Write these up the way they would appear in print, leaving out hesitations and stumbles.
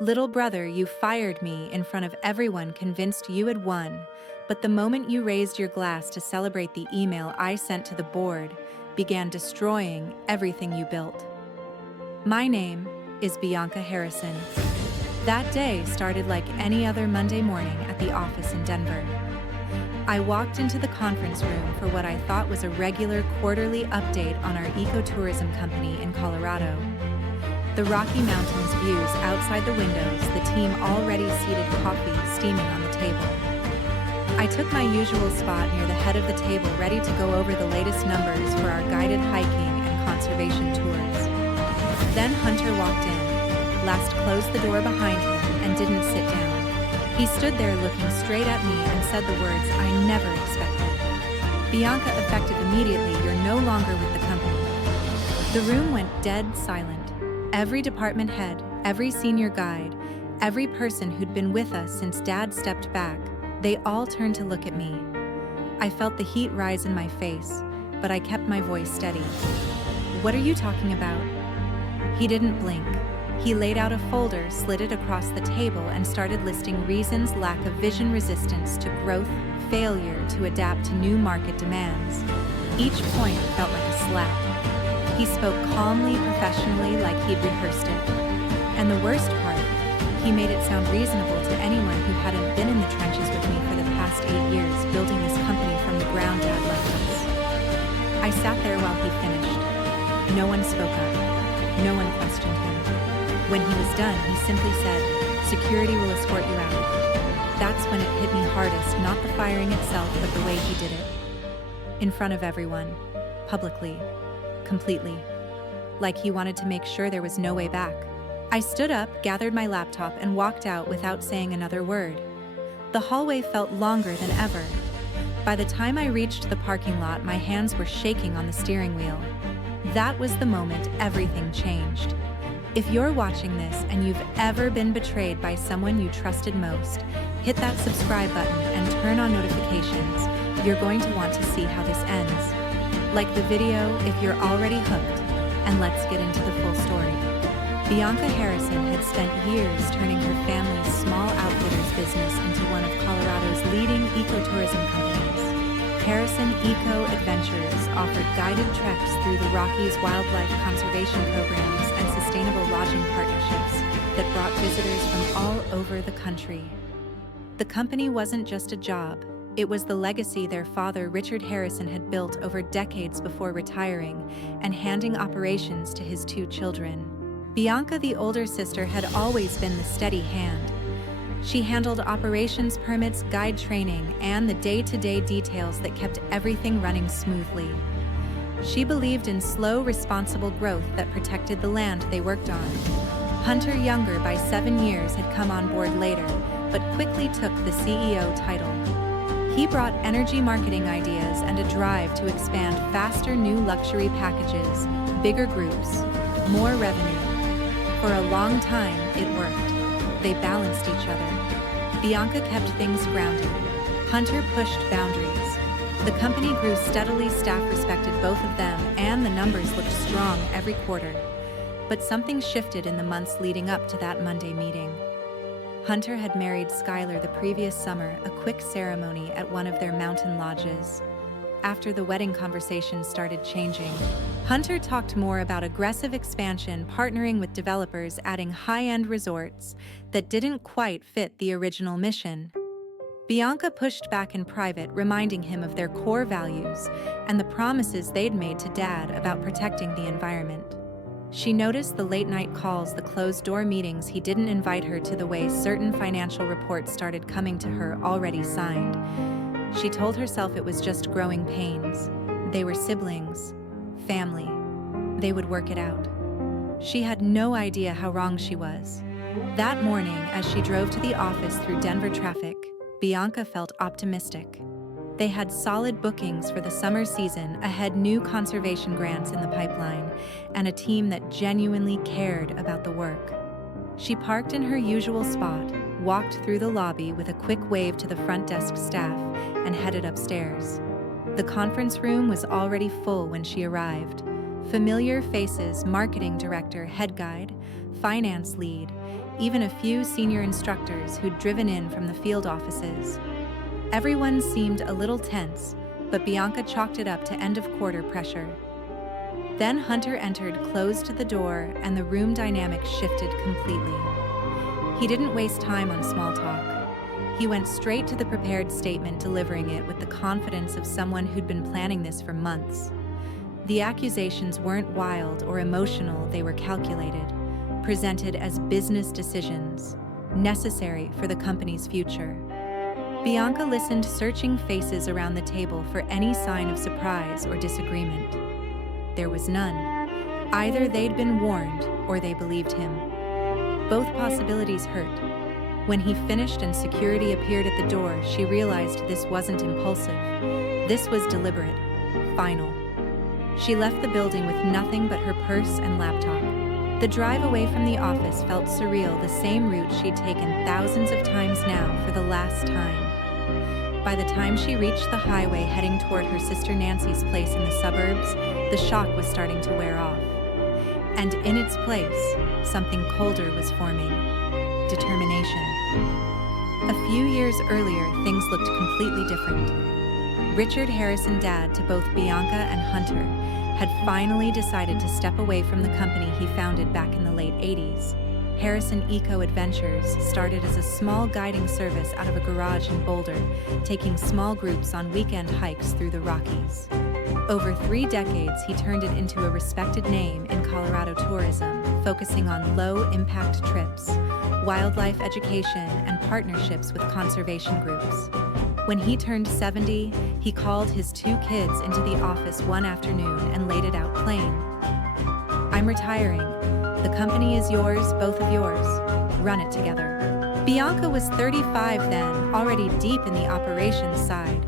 Little brother, you fired me in front of everyone, convinced you had won, but the moment you raised your glass to celebrate the email I sent to the board, began destroying everything you built. My name is Bianca Harrison. That day started like any other Monday morning at the office in Denver. I walked into the conference room for what I thought was a regular quarterly update on our ecotourism company in Colorado. The Rocky Mountains views outside the windows, the team already seated, coffee steaming on the table. I took my usual spot near the head of the table, ready to go over the latest numbers for our guided hiking and conservation tours. Then Hunter walked in, last closed the door behind him, and didn't sit down. He stood there looking straight at me and said the words I never expected. Bianca, effective immediately, you're no longer with the company. The room went dead silent. Every department head, every senior guide, every person who'd been with us since Dad stepped back, they all turned to look at me. I felt the heat rise in my face, but I kept my voice steady. What are you talking about? He didn't blink. He laid out a folder, slid it across the table, and started listing reasons: lack of vision, resistance to growth, failure to adapt to new market demands. Each point felt like a slap. He spoke calmly, professionally, like he'd rehearsed it. And the worst part, he made it sound reasonable to anyone who hadn't been in the trenches with me for the past 8 years, building this company from the ground Dad left us. I sat there while he finished. No one spoke up. No one questioned him. When he was done, he simply said, "Security will escort you out." That's when it hit me hardest, not the firing itself, but the way he did it. In front of everyone, publicly. Completely. Like he wanted to make sure there was no way back. I stood up, gathered my laptop, and walked out without saying another word. The hallway felt longer than ever. By the time I reached the parking lot, my hands were shaking on the steering wheel. That was the moment everything changed. If you're watching this and you've ever been betrayed by someone you trusted most, hit that subscribe button and turn on notifications. You're going to want to see how this ends. Like the video if you're already hooked, and let's get into the full story. Bianca Harrison had spent years turning her family's small outfitters business into one of Colorado's leading ecotourism companies. Harrison Eco Adventures offered guided treks through the Rockies, wildlife conservation programs, and sustainable lodging partnerships that brought visitors from all over the country. The company wasn't just a job. It was the legacy their father, Richard Harrison, had built over decades before retiring and handing operations to his 2 children. Bianca, the older sister, had always been the steady hand. She handled operations, permits, guide training, and the day-to-day details that kept everything running smoothly. She believed in slow, responsible growth that protected the land they worked on. Hunter, younger by 7 years, had come on board later, but quickly took the CEO title. He brought energy marketing ideas and a drive to expand faster, new luxury packages, bigger groups, more revenue. For a long time, it worked. They balanced each other. Bianca kept things grounded. Hunter pushed boundaries. The company grew steadily, staff respected both of them, and the numbers looked strong every quarter. But something shifted in the months leading up to that Monday meeting. Hunter had married Skylar the previous summer, a quick ceremony at one of their mountain lodges. After the wedding, conversation started changing. Hunter talked more about aggressive expansion, partnering with developers, adding high-end resorts that didn't quite fit the original mission. Bianca pushed back in private, reminding him of their core values and the promises they'd made to Dad about protecting the environment. She noticed the late-night calls, the closed-door meetings. He didn't invite her to, the way certain financial reports started coming to her already signed. She told herself it was just growing pains. They were siblings, family. They would work it out. She had no idea how wrong she was. That morning, as she drove to the office through Denver traffic, Bianca felt optimistic. They had solid bookings for the summer season ahead, new conservation grants in the pipeline, and a team that genuinely cared about the work. She parked in her usual spot, walked through the lobby with a quick wave to the front desk staff, and headed upstairs. The conference room was already full when she arrived. Familiar faces: marketing director, head guide, finance lead, even a few senior instructors who'd driven in from the field offices. Everyone seemed a little tense, but Bianca chalked it up to end-of-quarter pressure. Then Hunter entered, closed the door, and the room dynamic shifted completely. He didn't waste time on small talk. He went straight to the prepared statement, delivering it with the confidence of someone who'd been planning this for months. The accusations weren't wild or emotional, they were calculated, presented as business decisions, necessary for the company's future. Bianca listened, searching faces around the table for any sign of surprise or disagreement. There was none. Either they'd been warned or they believed him. Both possibilities hurt. When he finished and security appeared at the door, she realized this wasn't impulsive. This was deliberate, final. She left the building with nothing but her purse and laptop. The drive away from the office felt surreal, the same route she'd taken thousands of times now for the last time. By the time she reached the highway heading toward her sister Nancy's place in the suburbs, the shock was starting to wear off. And in its place, something colder was forming: determination. A few years earlier, things looked completely different. Richard Harrison, dad to both Bianca and Hunter, had finally decided to step away from the company he founded back in the late 80s. Harrison Eco Adventures started as a small guiding service out of a garage in Boulder, taking small groups on weekend hikes through the Rockies. Over 3 decades, he turned it into a respected name in Colorado tourism, focusing on low-impact trips, wildlife education, and partnerships with conservation groups. When he turned 70, he called his 2 kids into the office one afternoon and laid it out plain. "I'm retiring. The company is yours, both of yours. Run it together." Bianca was 35 then, already deep in the operations side.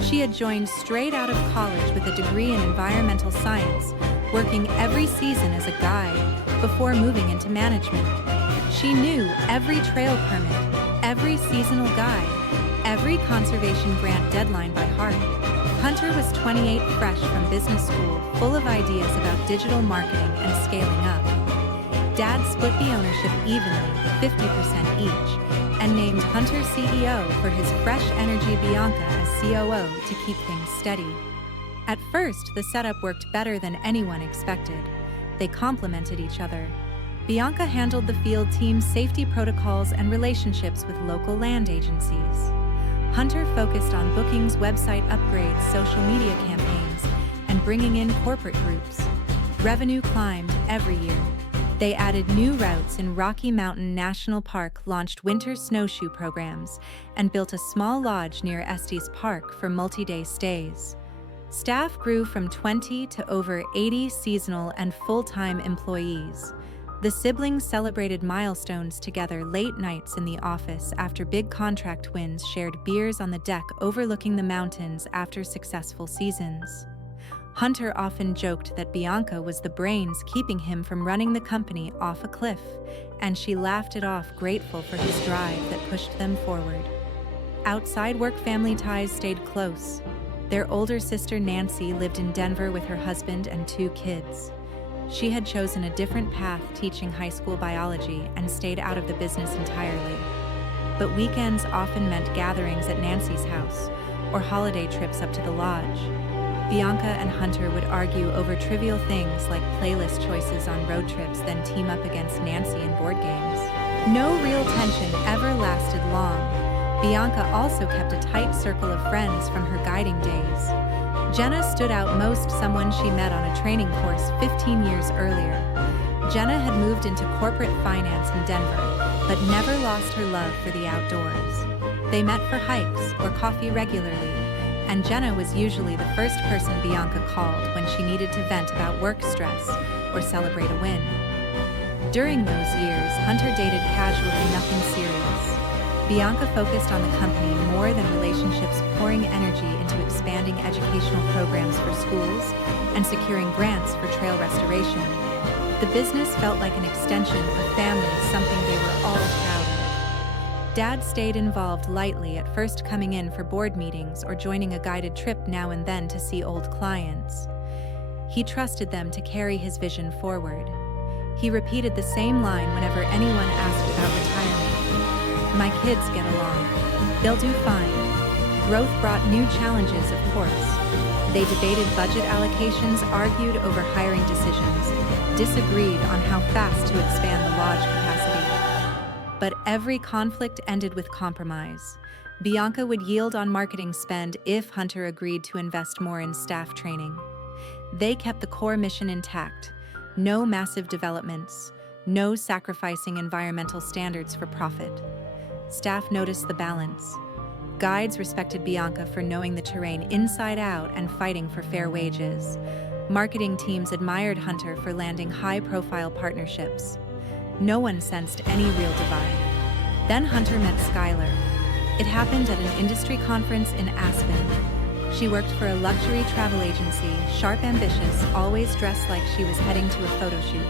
She had joined straight out of college with a degree in environmental science, working every season as a guide before moving into management. She knew every trail permit, every seasonal guide, every conservation grant deadline by heart. Hunter was 28, fresh from business school, full of ideas about digital marketing and scaling up. Dad split the ownership evenly, 50% each, and named Hunter CEO for his fresh energy, Bianca as COO to keep things steady. At first, the setup worked better than anyone expected. They complemented each other. Bianca handled the field team's safety protocols and relationships with local land agencies. Hunter focused on bookings, website upgrades, social media campaigns, and bringing in corporate groups. Revenue climbed every year. They added new routes in Rocky Mountain National Park, launched winter snowshoe programs, and built a small lodge near Estes Park for multi-day stays. Staff grew from 20 to over 80 seasonal and full-time employees. The siblings celebrated milestones together, late nights in the office after big contract wins, shared beers on the deck overlooking the mountains after successful seasons. Hunter often joked that Bianca was the brains keeping him from running the company off a cliff, and she laughed it off, grateful for his drive that pushed them forward. Outside work, family ties stayed close. Their older sister Nancy lived in Denver with her husband and 2 kids. She had chosen a different path, teaching high school biology, and stayed out of the business entirely. But weekends often meant gatherings at Nancy's house or holiday trips up to the lodge. Bianca and Hunter would argue over trivial things like playlist choices on road trips, then team up against Nancy in board games. No real tension ever lasted long. Bianca also kept a tight circle of friends from her guiding days. Jenna stood out most, someone she met on a training course 15 years earlier. Jenna had moved into corporate finance in Denver, but never lost her love for the outdoors. They met for hikes or coffee regularly, and Jenna was usually the first person Bianca called when she needed to vent about work stress or celebrate a win. During those years, Hunter dated casually, nothing serious. Bianca focused on the company more than relationships, pouring energy into expanding educational programs for schools and securing grants for trail restoration. The business felt like an extension of family, something they were all proud of. Dad stayed involved lightly, at first coming in for board meetings or joining a guided trip now and then to see old clients. He trusted them to carry his vision forward. He repeated the same line whenever anyone asked about retirement. "My kids get along. They'll do fine." Growth brought new challenges, of course. They debated budget allocations, argued over hiring decisions, disagreed on how fast to expand the lodge capacity. But every conflict ended with compromise. Bianca would yield on marketing spend if Hunter agreed to invest more in staff training. They kept the core mission intact. No massive developments, no sacrificing environmental standards for profit. Staff noticed the balance. Guides respected Bianca for knowing the terrain inside out and fighting for fair wages. Marketing teams admired Hunter for landing high-profile partnerships. No one sensed any real divide. Then Hunter met Skylar. It happened at an industry conference in Aspen. She worked for a luxury travel agency, sharp, ambitious, always dressed like she was heading to a photo shoot.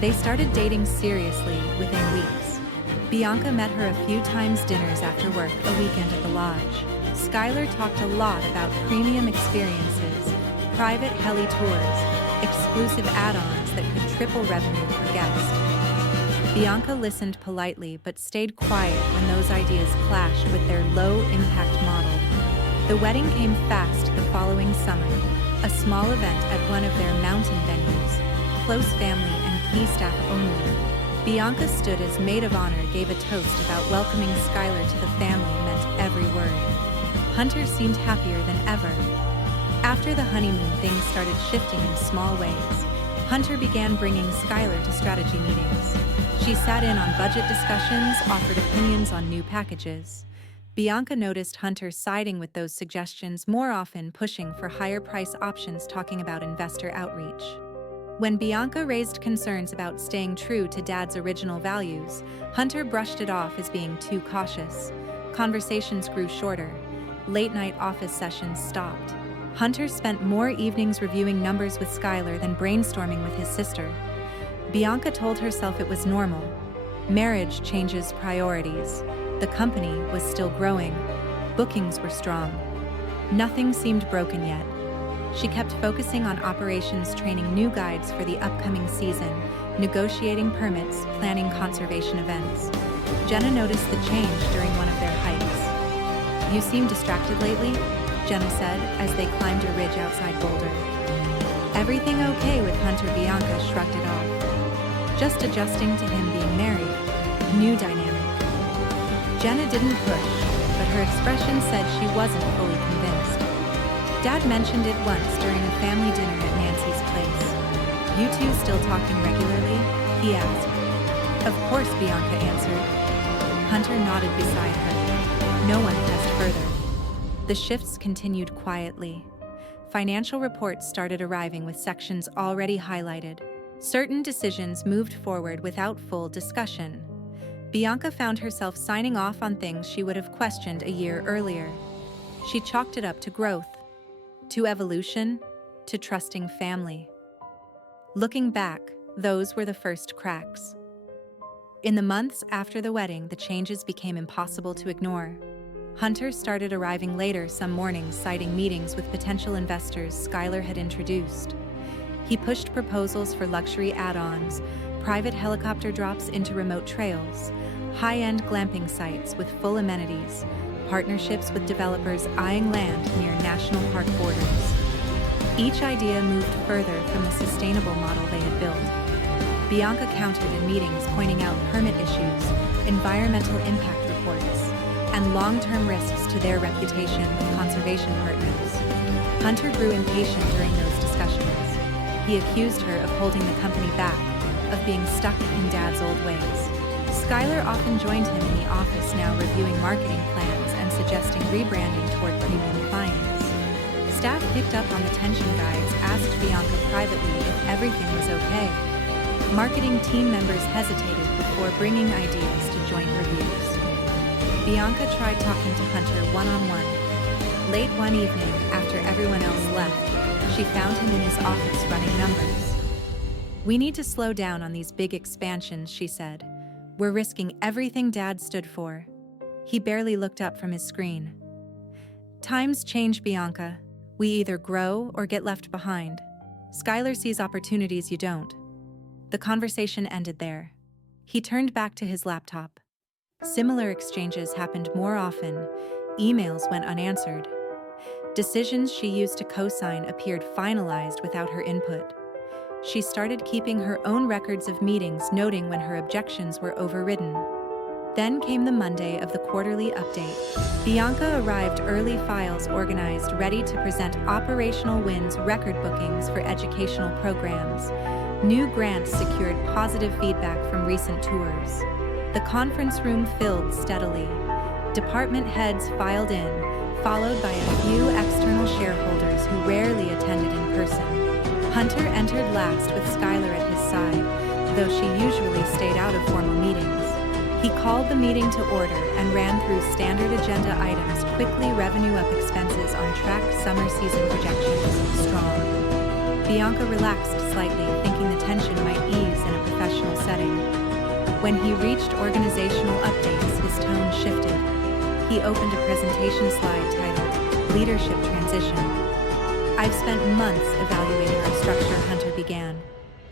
They started dating seriously within weeks. Bianca met her a few times dinners after work, a weekend at the lodge. Skylar talked a lot about premium experiences, private heli tours, exclusive add-ons that could triple revenue per guest. Bianca listened politely but stayed quiet when those ideas clashed with their low-impact model. The wedding came fast the following summer, a small event at one of their mountain venues, close family and key staff only. Bianca stood as maid of honor, gave a toast about welcoming Skylar to the family, meant every word. Hunter seemed happier than ever. After the honeymoon, things started shifting in small ways. Hunter began bringing Skylar to strategy meetings. She sat in on budget discussions, offered opinions on new packages. Bianca noticed Hunter siding with those suggestions more often, pushing for higher price options, talking about investor outreach. When Bianca raised concerns about staying true to Dad's original values, Hunter brushed it off as being too cautious. Conversations grew shorter. Late-night office sessions stopped. Hunter spent more evenings reviewing numbers with Skylar than brainstorming with his sister. Bianca told herself it was normal. Marriage changes priorities. The company was still growing. Bookings were strong. Nothing seemed broken yet. She kept focusing on operations, training new guides for the upcoming season, negotiating permits, planning conservation events. Jenna noticed the change during one of their hikes. "You seem distracted lately," Jenna said as they climbed a ridge outside Boulder. "Everything okay with Hunter?" Bianca shrugged it off. "Just adjusting to him being married. New dynamic." Jenna didn't push, but her expression said she wasn't fully convinced. Dad mentioned it once during a family dinner at Nancy's place. "You two still talking regularly?" he asked. "Of course," Bianca answered. Hunter nodded beside her. No one pressed further. The shifts continued quietly. Financial reports started arriving with sections already highlighted. Certain decisions moved forward without full discussion. Bianca found herself signing off on things she would have questioned a year earlier. She chalked it up to growth, to evolution, to trusting family. Looking back, those were the first cracks. In the months after the wedding, the changes became impossible to ignore. Hunter started arriving later some mornings, citing meetings with potential investors Skylar had introduced. He pushed proposals for luxury add-ons, private helicopter drops into remote trails, high-end glamping sites with full amenities, partnerships with developers eyeing land near national park borders. Each idea moved further from the sustainable model they had built. Bianca countered in meetings, pointing out permit issues, environmental impact reports, and long-term risks to their reputation with conservation partners. Hunter grew impatient during those discussions. He accused her of holding the company back, of being stuck in Dad's old ways. Skylar often joined him in the office, now reviewing marketing plans and suggesting rebranding toward premium clients. Staff picked up on the tension. Guides asked Bianca privately if everything was okay. Marketing team members hesitated before bringing ideas to joint reviews. Bianca tried talking to Hunter one-on-one. Late one evening, after everyone else left, she found him in his office running numbers. "We need to slow down on these big expansions," she said. "We're risking everything Dad stood for." He barely looked up from his screen. "Times change, Bianca. We either grow or get left behind. Skylar sees opportunities you don't." The conversation ended there. He turned back to his laptop. Similar exchanges happened more often. Emails went unanswered. Decisions she used to co-sign appeared finalized without her input. She started keeping her own records of meetings, noting when her objections were overridden. Then came the Monday of the quarterly update. Bianca arrived early, files organized, ready to present operational wins, record bookings for educational programs. New grants secured positive feedback from recent tours. The conference room filled steadily. Department heads filed in, followed by a few external shareholders who rarely attended in person. Hunter entered last with Skylar at his side, though she usually stayed out of formal meetings. He called the meeting to order and ran through standard agenda items quickly. Revenue up, expenses on track, summer season projections strong. Bianca relaxed slightly, thinking the tension might ease in a professional setting. When he reached organizational updates, his tone shifted. He opened a presentation slide titled, Leadership Transition. I've spent months evaluating our structure, Hunter began.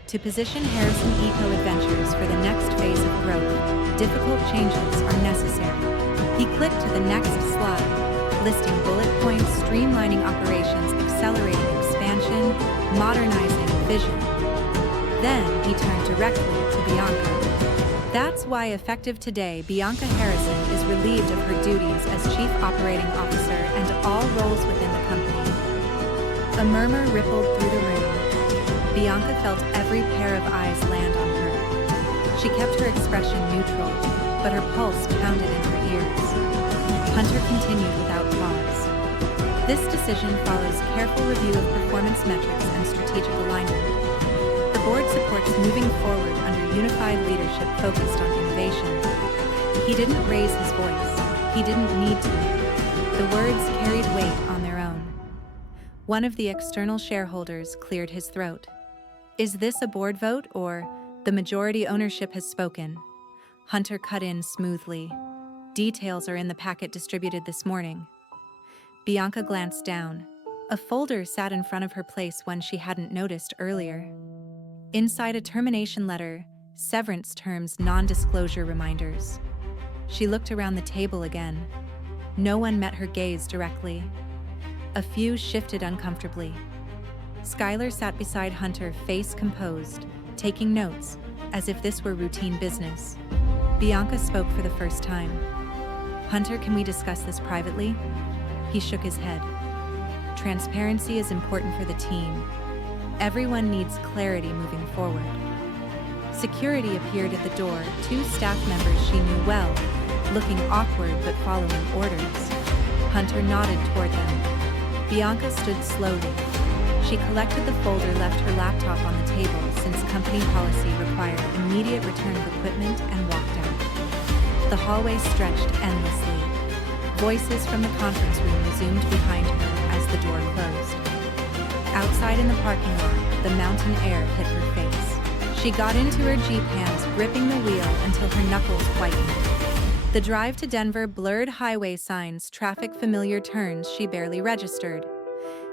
To position Harrison Eco Adventures for the next phase of growth, difficult changes are necessary. He clicked to the next slide, listing bullet points, streamlining operations, accelerating expansion, modernizing vision. Then he turned directly to Bianca. That's why, effective today, Bianca Harrison is relieved of her duties as Chief Operating Officer and all roles within the company. A murmur rippled through the room. Bianca felt every pair of eyes land on her. She kept her expression neutral, but her pulse pounded in her ears. Hunter continued without pause. This decision follows careful review of performance metrics and strategic alignment. The board supports moving forward under unified leadership focused on innovation. He didn't raise his voice. He didn't need to. The words carried weight on their own. One of the external shareholders cleared his throat. Is this a board vote, or the majority ownership has spoken? Hunter cut in smoothly. Details are in the packet distributed this morning. Bianca glanced down. A folder sat in front of her, place one she hadn't noticed earlier. Inside, a termination letter, severance terms, non-disclosure reminders. She looked around the table again. No one met her gaze directly. A few shifted uncomfortably. Skylar sat beside Hunter, face composed, taking notes, as if this were routine business. Bianca spoke for the first time. Hunter, can we discuss this privately? He shook his head. Transparency is important for the team. Everyone needs clarity moving forward. Security appeared at the door, two staff members she knew well, looking awkward but following orders. Hunter nodded toward them. Bianca stood slowly. She collected the folder, left her laptop on the table since company policy required immediate return of equipment, and walked out. The hallway stretched endlessly. Voices from the conference room resumed behind her as the door closed. Outside in the parking lot, the mountain air hit her face. She got into her Jeep, hands gripping the wheel until her knuckles whitened. The drive to Denver blurred highway signs, traffic, familiar turns she barely registered.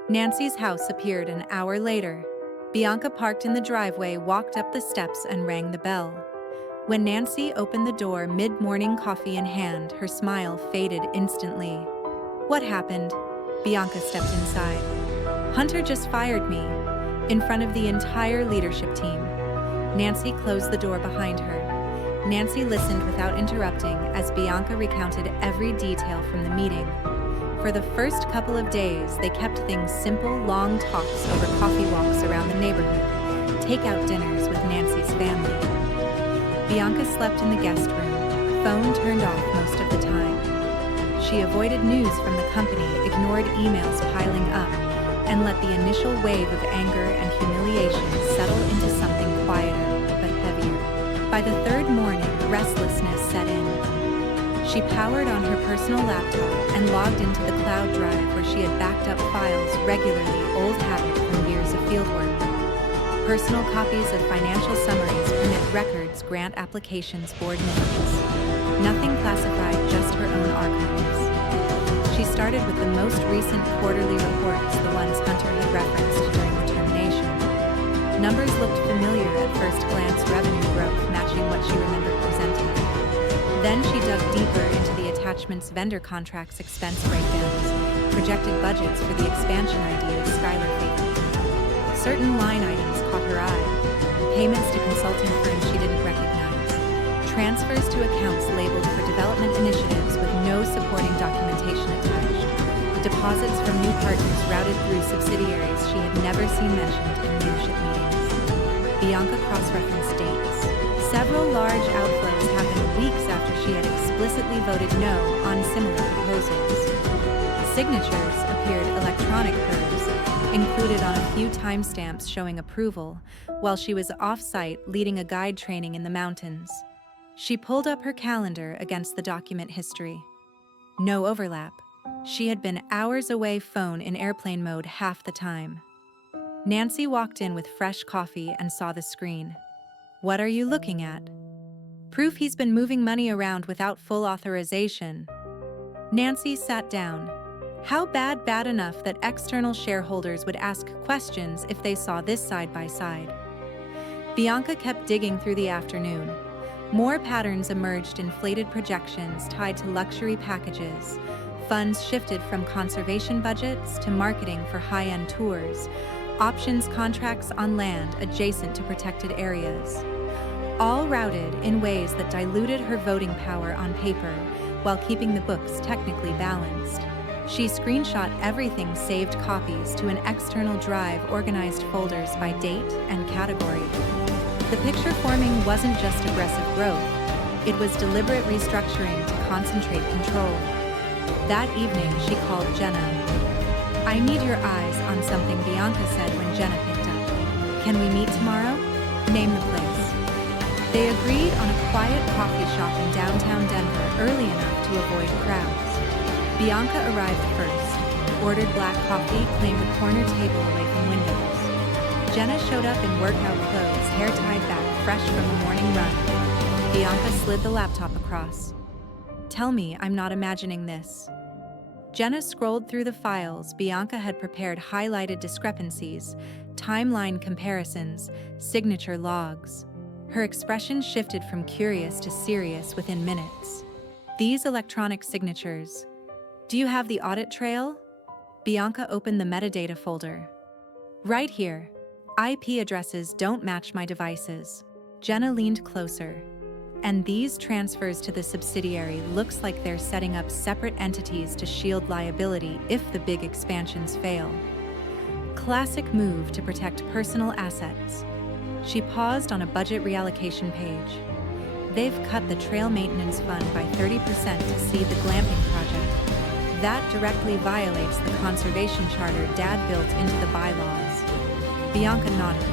Nancy's house appeared an hour later. Bianca parked in the driveway, walked up the steps, and rang the bell. When Nancy opened the door, mid-morning coffee in hand, her smile faded instantly. What happened? Bianca stepped inside. Hunter just fired me, in front of the entire leadership team. Nancy closed the door behind her. Nancy listened without interrupting as Bianca recounted every detail from the meeting. For the first couple of days, they kept things simple, long talks over coffee walks around the neighborhood, takeout dinners with Nancy's family. Bianca slept in the guest room, phone turned off most of the time. She avoided news from the company, ignored emails piling up, and let the initial wave of anger and humiliation settle into something quieter but heavier. By the third morning, restlessness set in. She powered on her personal laptop and logged into the cloud drive where she had backed up files regularly, old habit from years of fieldwork. Personal copies of financial summaries, permit records, grant applications, board minutes. Nothing classified, just her own archives. She started with the most recent quarterly reports, the ones Hunter had referenced during the termination. numbers looked familiar at first glance, revenue growth matching what she remembered presenting. Then she dug deeper into the attachments, vendor contracts, expense breakdowns, projected budgets for the expansion ideas Skylar favored. Certain line items caught her eye: payments to consulting firms she didn't recognize, transfers to accounts labeled for development initiatives with no supporting documentation attached, deposits from new partners routed through subsidiaries she had never seen mentioned in leadership meetings. Bianca cross-referenced dates. Several large outflows happened weeks after she had explicitly voted no on similar proposals. Signatures appeared electronic, hers included on a few timestamps showing approval, while she was off-site leading a guide training in the mountains. She pulled up her calendar against the document history. No overlap. She had been hours away, phone in airplane mode half the time. Nancy walked in with fresh coffee and saw the screen. "What are you looking at?" "Proof he's been moving money around without full authorization." Nancy sat down. How bad? Bad enough that external shareholders would ask questions if they saw this side by side. Bianca kept digging through the afternoon. More patterns emerged: inflated projections tied to luxury packages, funds shifted from conservation budgets to marketing for high-end tours, options contracts on land adjacent to protected areas. All routed in ways that diluted her voting power on paper while keeping the books technically balanced. She screenshot everything, saved copies to an external drive, organized folders by date and category. The picture forming wasn't just aggressive growth, it was deliberate restructuring to concentrate control. That evening, she called Jenna. "I need your eyes on something," Bianca said when Jenna picked up. "Can we meet tomorrow?" "Name the place." They agreed on a quiet coffee shop in downtown Denver, early enough to avoid crowds. Bianca arrived first, ordered black coffee, claimed a corner table away from windows. Jenna showed up in workout clothes, hair tied back, fresh from a morning run. Bianca slid the laptop across. "Tell me I'm not imagining this." Jenna scrolled through the files. Bianca had prepared highlighted discrepancies, timeline comparisons, signature logs. Her expression shifted from curious to serious within minutes. "These electronic signatures. Do you have the audit trail?" Bianca opened the metadata folder. "Right here. IP addresses don't match my devices." Jenna leaned closer. "And these transfers to the subsidiary looks like they're setting up separate entities to shield liability if the big expansions fail. Classic move to protect personal assets." She paused on a budget reallocation page. "They've cut the trail maintenance fund by 30% to seed the glamping project. That directly violates the conservation charter Dad built into the bylaws." Bianca nodded.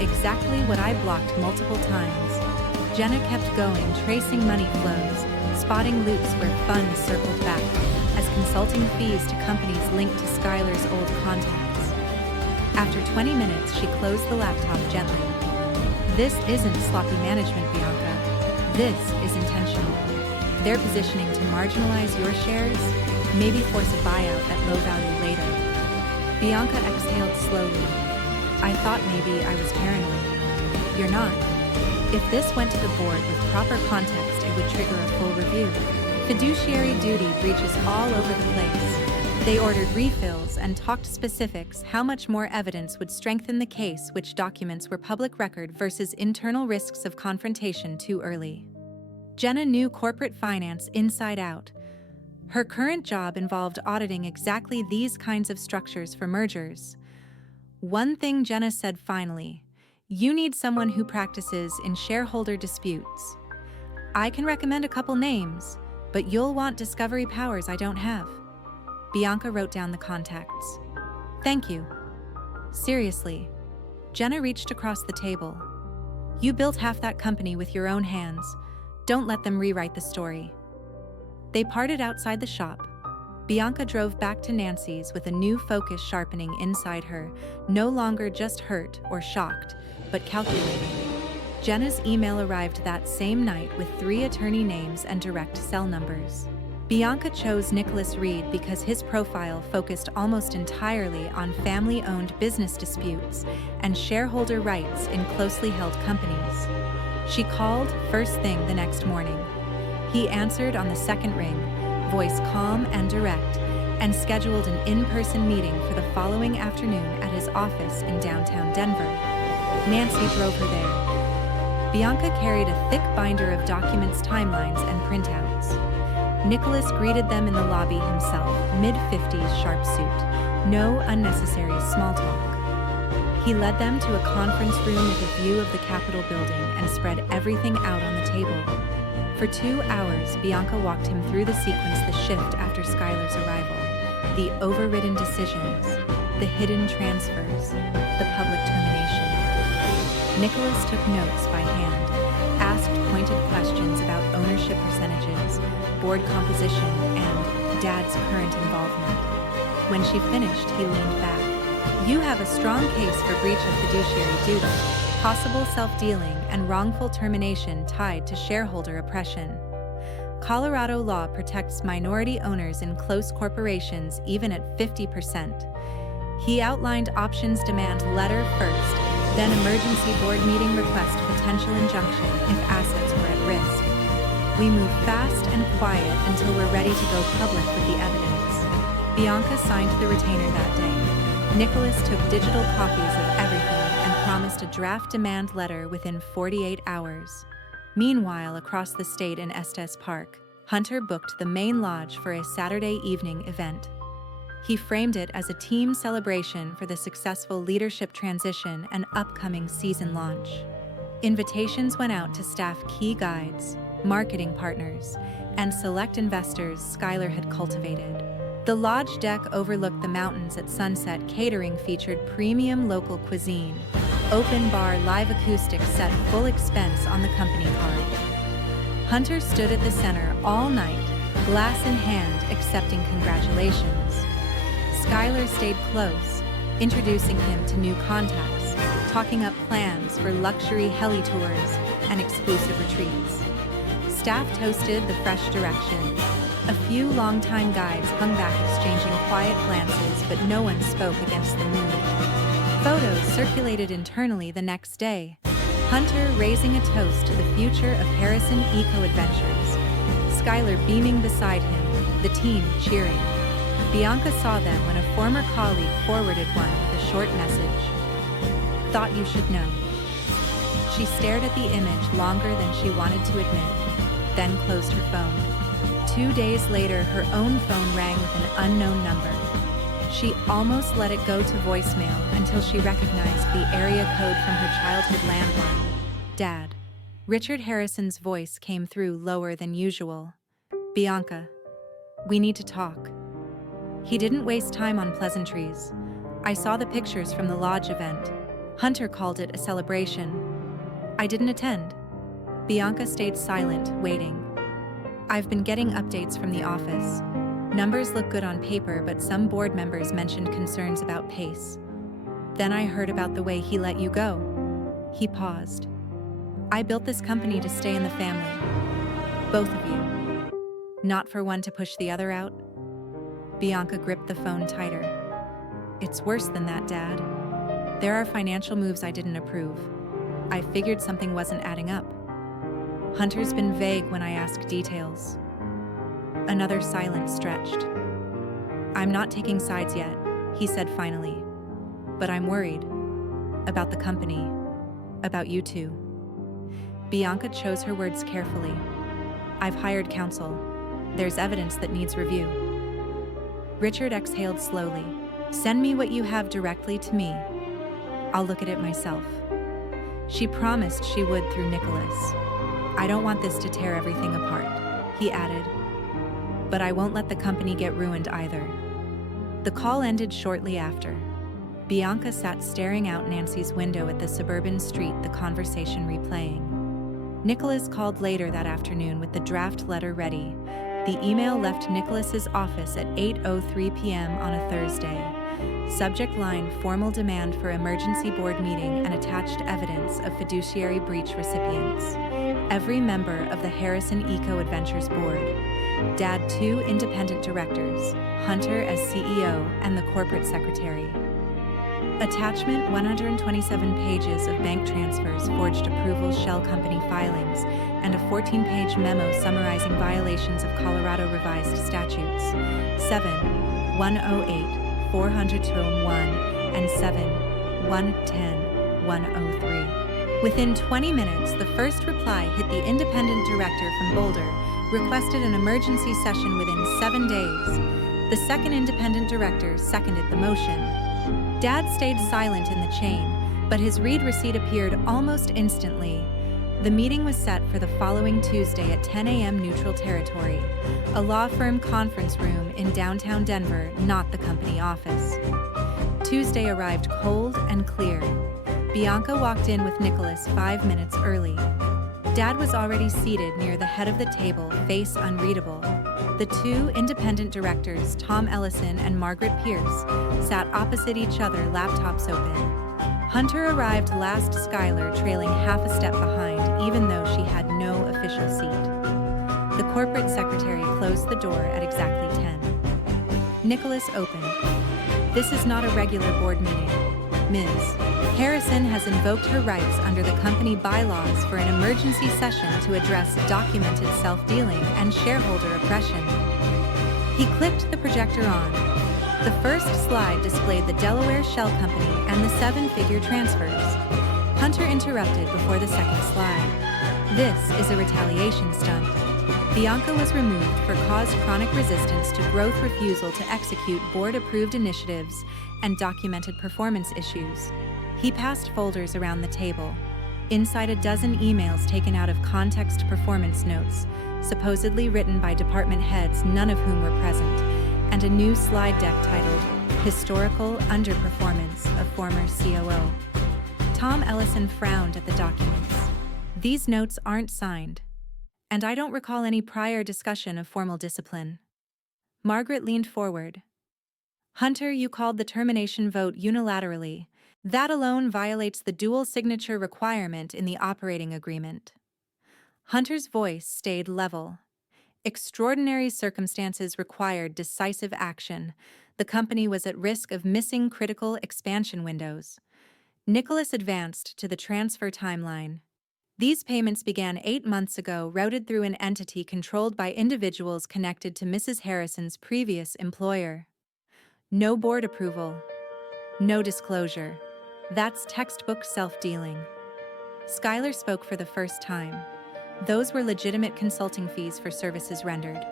"Exactly what I blocked multiple times." Jenna kept going, tracing money flows, spotting loops where funds circled back as consulting fees to companies linked to Skylar's old contacts. After 20 minutes, she closed the laptop gently. "This isn't sloppy management, Bianca. This is intentional. They're positioning to marginalize your shares, maybe force a buyout at low value later." Bianca exhaled slowly. "I thought maybe I was paranoid." "You're not. If this went to the board with proper context, it would trigger a full review. Fiduciary duty breaches all over the place." They ordered refills and talked specifics: how much more evidence would strengthen the case, which documents were public record versus internal risks of confrontation too early. Jenna knew corporate finance inside out. Her current job involved auditing exactly these kinds of structures for mergers. One thing Jenna said finally: "You need someone who practices in shareholder disputes. I can recommend a couple names, but you'll want discovery powers I don't have." Bianca wrote down the contacts. "Thank you." "Seriously." Jenna reached across the table. "You built half that company with your own hands. Don't let them rewrite the story." They parted outside the shop. Bianca drove back to Nancy's with a new focus sharpening inside her, no longer just hurt or shocked, but calculating. Jenna's email arrived that same night with 3 attorney names and direct cell numbers. Bianca chose Nicholas Reed because his profile focused almost entirely on family-owned business disputes and shareholder rights in closely held companies. She called first thing the next morning. He answered on the second ring, voice calm and direct, and scheduled an in-person meeting for the following afternoon at his office in downtown Denver. Nancy drove her there. Bianca carried a thick binder of documents, timelines, and printouts. Nicholas greeted them in the lobby himself, mid-50s, sharp suit. No unnecessary small talk. He led them to a conference room with a view of the Capitol building and spread everything out on the table. For 2 hours, Bianca walked him through the sequence, the shift after Skylar's arrival, the overridden decisions, the hidden transfers, the public termination. Nicholas took notes by hand, asked pointed questions about ownership percentages, board composition, and Dad's current involvement. When she finished, he leaned back. You have a strong case for breach of fiduciary duty, possible self-dealing, and wrongful termination tied to shareholder oppression. Colorado law protects minority owners in close corporations even at 50%. He outlined options: demand letter first, then emergency board meeting, request potential injunction if assets were at risk. We move fast and quiet until we're ready to go public with the evidence. Bianca signed the retainer that day. Nicholas took digital copies of everything and promised a draft demand letter within 48 hours. Meanwhile, across the state in Estes Park, Hunter booked the main lodge for a Saturday evening event. He framed it as a team celebration for the successful leadership transition and upcoming season launch. Invitations went out to staff, key guides, marketing partners, and select investors Skylar had cultivated. The lodge deck overlooked the mountains at sunset. Catering featured premium local cuisine. Open bar, live acoustics set full expense on the company card. Hunter stood at the center all night, glass in hand, accepting congratulations. Skylar stayed close, introducing him to new contacts, talking up plans for luxury heli tours and exclusive retreats. Staff toasted the fresh direction. A few longtime guides hung back, exchanging quiet glances, but no one spoke against the mood. Photos circulated internally the next day. Hunter raising a toast to the future of Harrison Eco Adventures. Skylar beaming beside him, the team cheering. Bianca saw them when a former colleague forwarded one with a short message. Thought you should know. She stared at the image longer than she wanted to admit, then closed her phone. 2 days later, her own phone rang with an unknown number. She almost let it go to voicemail until she recognized the area code from her childhood landline. Dad. Richard Harrison's voice came through lower than usual. Bianca, we need to talk. He didn't waste time on pleasantries. I saw the pictures from the lodge event. Hunter called it a celebration. I didn't attend. Bianca stayed silent, waiting. I've been getting updates from the office. Numbers look good on paper, but some board members mentioned concerns about pace. Then I heard about the way he let you go. He paused. I built this company to stay in the family. Both of you. Not for one to push the other out. Bianca gripped the phone tighter. It's worse than that, Dad. There are financial moves I didn't approve. I figured something wasn't adding up. Hunter's been vague when I ask details. Another silence stretched. I'm not taking sides yet, he said finally. But I'm worried. About the company. About you two. Bianca chose her words carefully. I've hired counsel. There's evidence that needs review. Richard exhaled slowly. Send me what you have directly to me. I'll look at it myself. She promised she would through Nicholas. I don't want this to tear everything apart, he added. But I won't let the company get ruined either. The call ended shortly after. Bianca sat staring out Nancy's window at the suburban street, the conversation replaying. Nicholas called later that afternoon with the draft letter ready. The email left Nicholas's office at 8:03 p.m. on a Thursday. Subject line: formal demand for emergency board meeting and attached evidence of fiduciary breach recipients. Every member of the Harrison Eco Adventures board. Dad, 2 independent directors, Hunter as CEO and the corporate secretary. Attachment: 127 pages of bank transfers, forged approvals, shell company filings, and a 14-page memo summarizing violations of Colorado revised statutes 7-108, 400-1, and 7-110-103. Within 20 minutes, the first reply hit the independent director from Boulder, requested an emergency session within 7 days. The second independent director seconded the motion. Dad stayed silent in the chain, but his read receipt appeared almost instantly. The meeting was set for the following Tuesday at 10 a.m. Neutral Territory, a law firm conference room in downtown Denver, not the company office. Tuesday arrived cold and clear. Bianca walked in with Nicholas 5 minutes early. Dad was already seated near the head of the table, face unreadable. The 2 independent directors, Tom Ellison and Margaret Pierce, sat opposite each other, laptops open. Hunter arrived last, Skylar trailing half a step behind, even though she had no official seat. The corporate secretary closed the door at exactly 10. Nicholas opened. "This is not a regular board meeting. Ms. Harrison has invoked her rights under the company bylaws for an emergency session to address documented self-dealing and shareholder oppression." He clicked the projector on. The first slide displayed the Delaware Shell Company and the 7-figure transfers. Hunter interrupted before the second slide. "This is a retaliation stunt." Bianca was removed for caused chronic resistance to growth, refusal to execute board-approved initiatives, and documented performance issues. He passed folders around the table. Inside, a dozen emails taken out of context, performance notes, supposedly written by department heads, none of whom were present, and a new slide deck titled "Historical Underperformance of Former COO." Tom Ellison frowned at the documents. "These notes aren't signed, and I don't recall any prior discussion of formal discipline." Margaret leaned forward. "Hunter, you called the termination vote unilaterally. That alone violates the dual signature requirement in the operating agreement." Hunter's voice stayed level. "Extraordinary circumstances required decisive action. The company was at risk of missing critical expansion windows." Nicholas advanced to the transfer timeline. "These payments began 8 months ago, routed through an entity controlled by individuals connected to Mrs. Harrison's previous employer. No board approval. No disclosure. That's textbook self-dealing." Skylar spoke for the first time. "Those were legitimate consulting fees for services rendered.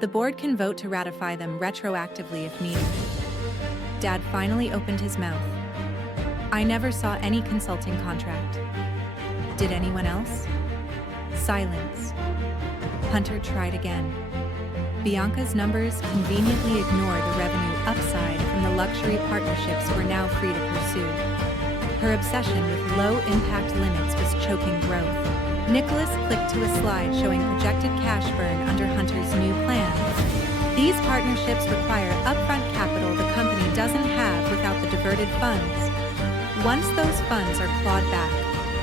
The board can vote to ratify them retroactively if needed." Dad finally opened his mouth. "I never saw any consulting contract. Did anyone else?" Silence. Hunter tried again. Bianca's numbers conveniently ignore the revenue upside from the luxury partnerships we're now free to pursue. Her obsession with low-impact limits was choking growth. Nicholas clicked to a slide showing projected cash burn under Hunter's new plan. "These partnerships require upfront capital the company doesn't have without the diverted funds. Once those funds are clawed back,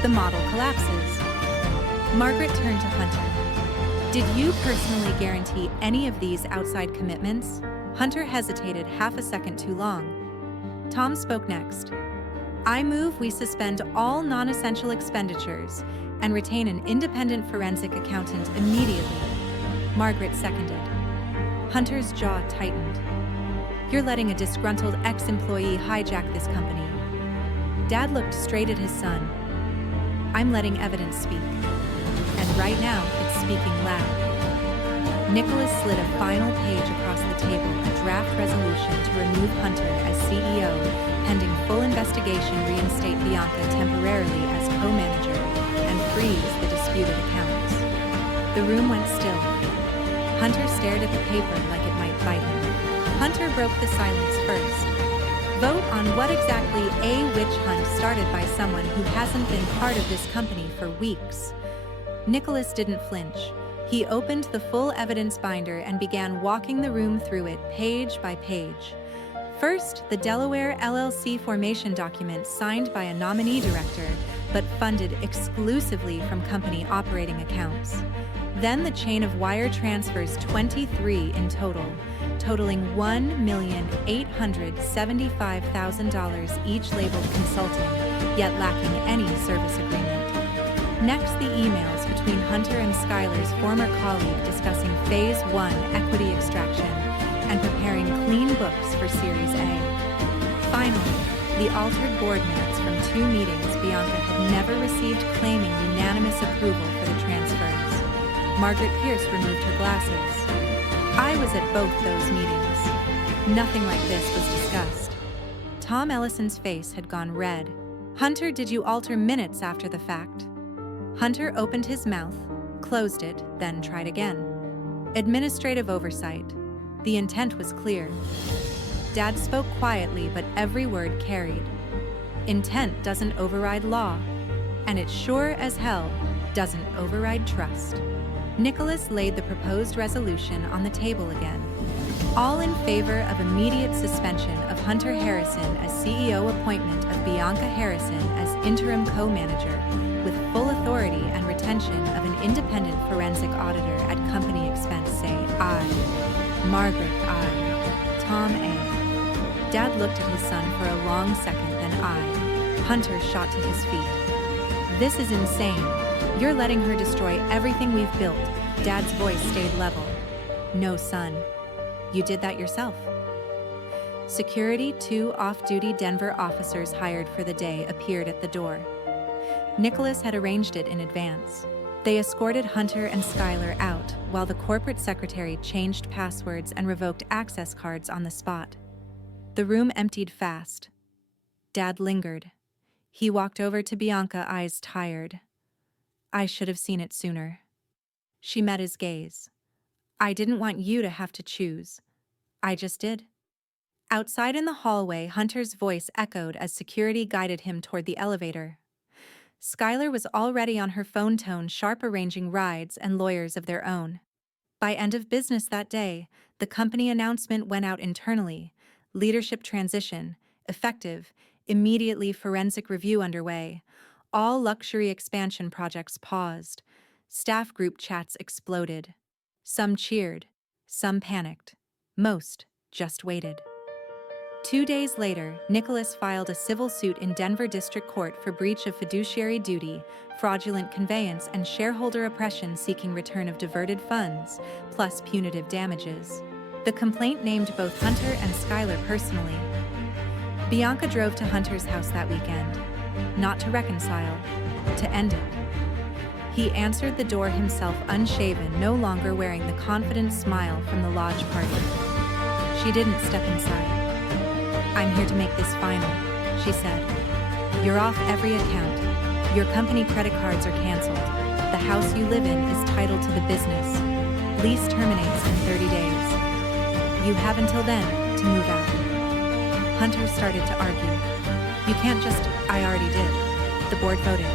the model collapses." Margaret turned to Hunter. "Did you personally guarantee any of these outside commitments?" Hunter hesitated half a second too long. Tom spoke next. "I move we suspend all non-essential expenditures and retain an independent forensic accountant immediately." Margaret seconded. Hunter's jaw tightened. "You're letting a disgruntled ex-employee hijack this company." Dad looked straight at his son. "I'm letting evidence speak. And right now, it's speaking loud." Nicholas slid a final page across the table, a draft resolution to remove Hunter as CEO, pending full investigation, reinstate Bianca temporarily as co-manager, and freeze the disputed accounts. The room went still. Hunter stared at the paper like it might bite him. Hunter broke the silence first. "Vote on what exactly a witch hunt started by someone who hasn't been part of this company for weeks." Nicholas didn't flinch. He opened the full evidence binder and began walking the room through it page by page. First, the Delaware LLC formation document signed by a nominee director, but funded exclusively from company operating accounts. Then the chain of wire transfers, 23 in total, totaling $1,875,000, each labeled consulting, yet lacking any service agreement. Next, the emails between Hunter and Skylar's former colleague discussing Phase 1 equity extraction and preparing clean books for Series A. Finally, the altered board minutes from 2 meetings Bianca had never received, claiming unanimous approval for the transfers. Margaret Pierce removed her glasses. I was at both those meetings. Nothing like this was discussed. Tom Ellison's face had gone red. Hunter, did you alter minutes after the fact? Hunter opened his mouth, closed it, then tried again. Administrative oversight. The intent was clear. Dad spoke quietly, but every word carried. Intent doesn't override law, and it sure as hell doesn't override trust. Nicholas laid the proposed resolution on the table again. All in favor of immediate suspension of Hunter Harrison as CEO, appointment of Bianca Harrison as interim co-manager, with full authority and retention of an independent forensic auditor at company expense, say aye. Margaret, aye. Tom, A. Dad looked at his son for a long second, then aye. Hunter shot to his feet. This is insane. You're letting her destroy everything we've built. Dad's voice stayed level. No, son. You did that yourself. Security, 2 off-duty Denver officers hired for the day appeared at the door. Nicholas had arranged it in advance. They escorted Hunter and Skylar out, while the corporate secretary changed passwords and revoked access cards on the spot. The room emptied fast. Dad lingered. He walked over to Bianca, eyes tired. I should have seen it sooner. She met his gaze. I didn't want you to have to choose. I just did. Outside in the hallway, Hunter's voice echoed as security guided him toward the elevator. Skylar was already on her phone, tone sharp, arranging rides and lawyers of their own. By end of business that day, the company announcement went out internally. Leadership transition, effective, immediately forensic review underway. All luxury expansion projects paused. Staff group chats exploded. Some cheered, some panicked. Most just waited. 2 days later, Nicholas filed a civil suit in Denver District Court for breach of fiduciary duty, fraudulent conveyance, and shareholder oppression, seeking return of diverted funds, plus punitive damages. The complaint named both Hunter and Skylar personally. Bianca drove to Hunter's house that weekend, not to reconcile, to end it. He answered the door himself, unshaven, no longer wearing the confident smile from the lodge party. She didn't step inside. I'm here to make this final, she said. You're off every account. Your company credit cards are canceled. The house you live in is titled to the business. Lease terminates in 30 days. You have until then to move out. Hunter started to argue. You can't just, I already did. The board voted.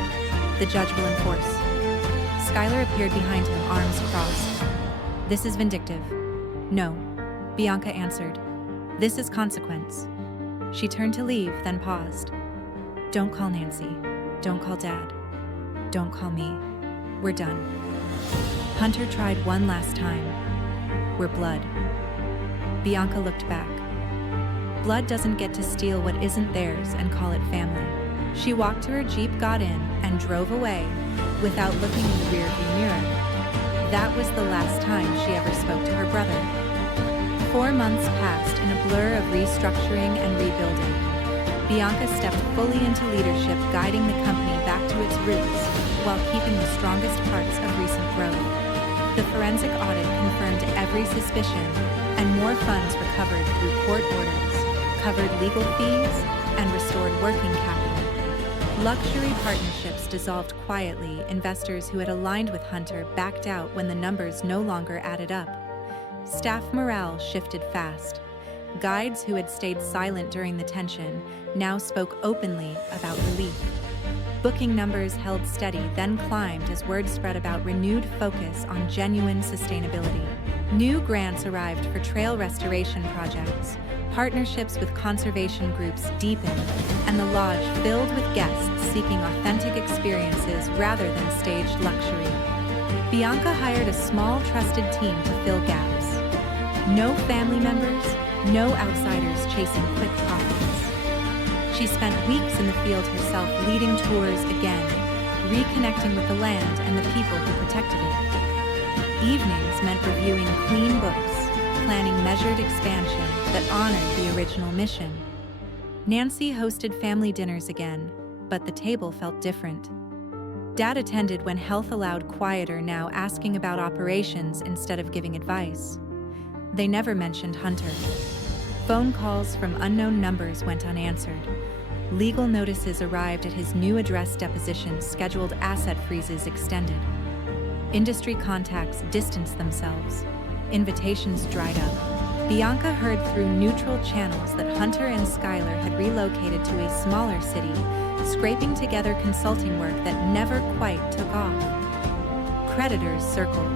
The judge will enforce. Skylar appeared behind him, arms crossed. This is vindictive. No, Bianca answered. This is consequence. She turned to leave, then paused. Don't call Nancy. Don't call Dad. Don't call me. We're done. Hunter tried one last time. We're blood. Bianca looked back. Blood doesn't get to steal what isn't theirs and call it family. She walked to her Jeep, got in, and drove away without looking in the rearview mirror. That was the last time she ever spoke to her brother. 4 months passed in a blur of restructuring and rebuilding. Bianca stepped fully into leadership, guiding the company back to its roots while keeping the strongest parts of recent growth. The forensic audit confirmed every suspicion, and more funds recovered through court orders, covered legal fees, and restored working capital. Luxury partnerships dissolved quietly. Investors who had aligned with Hunter backed out when the numbers no longer added up. Staff morale shifted fast. Guides who had stayed silent during the tension now spoke openly about relief. Booking numbers held steady, then climbed as word spread about renewed focus on genuine sustainability. New grants arrived for trail restoration projects. Partnerships with conservation groups deepened, and the lodge filled with guests seeking authentic experiences rather than staged luxury. Bianca hired a small, trusted team to fill gaps. No family members, no outsiders chasing quick profits. She spent weeks in the field herself, leading tours again, reconnecting with the land and the people who protected it. Evenings meant reviewing clean books, planning measured expansion that honored the original mission. Nancy hosted family dinners again, but the table felt different. Dad attended when health allowed, quieter now, asking about operations instead of giving advice. They never mentioned Hunter. Phone calls from unknown numbers went unanswered. Legal notices arrived at his new address, depositions scheduled, asset freezes extended. Industry contacts distanced themselves. Invitations dried up. Bianca heard through neutral channels that Hunter and Skylar had relocated to a smaller city, scraping together consulting work that never quite took off. Creditors circled.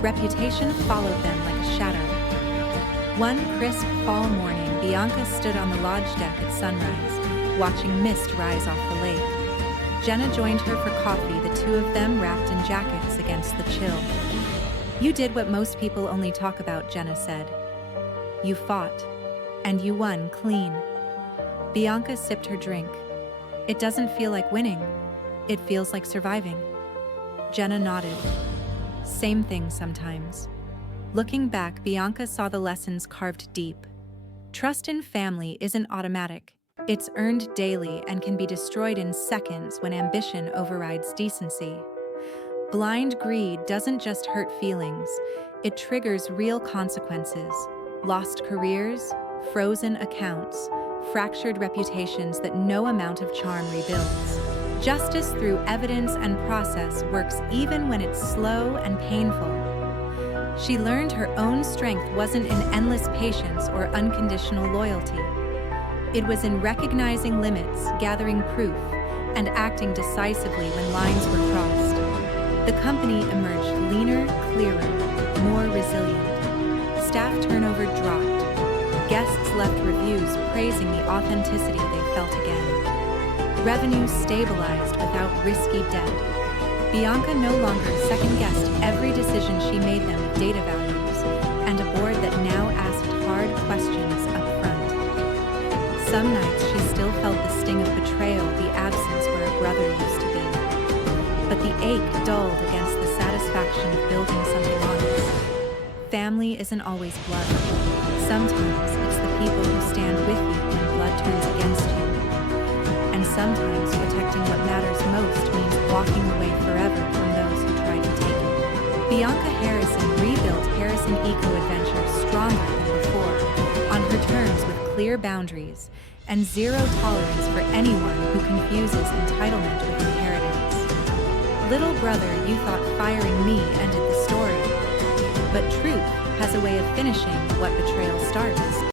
Reputation followed them like a shadow. One crisp fall morning, Bianca stood on the lodge deck at sunrise, watching mist rise off the lake. Jenna joined her for coffee, the two of them wrapped in jackets against the chill. "You did what most people only talk about," Jenna said. "You fought, and you won clean." Bianca sipped her drink. "It doesn't feel like winning. It feels like surviving." Jenna nodded. "Same thing sometimes." Looking back, Bianca saw the lessons carved deep. Trust in family isn't automatic. It's earned daily and can be destroyed in seconds when ambition overrides decency. Blind greed doesn't just hurt feelings, it triggers real consequences. Lost careers, frozen accounts, fractured reputations that no amount of charm rebuilds. Justice through evidence and process works even when it's slow and painful. She learned her own strength wasn't in endless patience or unconditional loyalty. It was in recognizing limits, gathering proof, and acting decisively when lines were crossed. The company emerged leaner, clearer, more resilient. Staff turnover dropped. Guests left reviews praising the authenticity they felt again. Revenue stabilized without risky debt. Bianca no longer second-guessed every decision. She made them with data values and a board that now asked hard questions up front. Some nights she still felt the sting of betrayal, the absence where a brother used to be. But the ache dulled against the satisfaction of building something honest. Family isn't always blood. Sometimes it's the people who stand with you when blood turns against you. And sometimes protecting what matters most means walking away forever from those who tried to take it. Bianca Harrison rebuilt Harrison Eco Adventures stronger than before, on her terms with clear boundaries and zero tolerance for anyone who confuses entitlement with inheritance. Little brother, you thought firing me ended the story. But truth has a way of finishing what betrayal starts.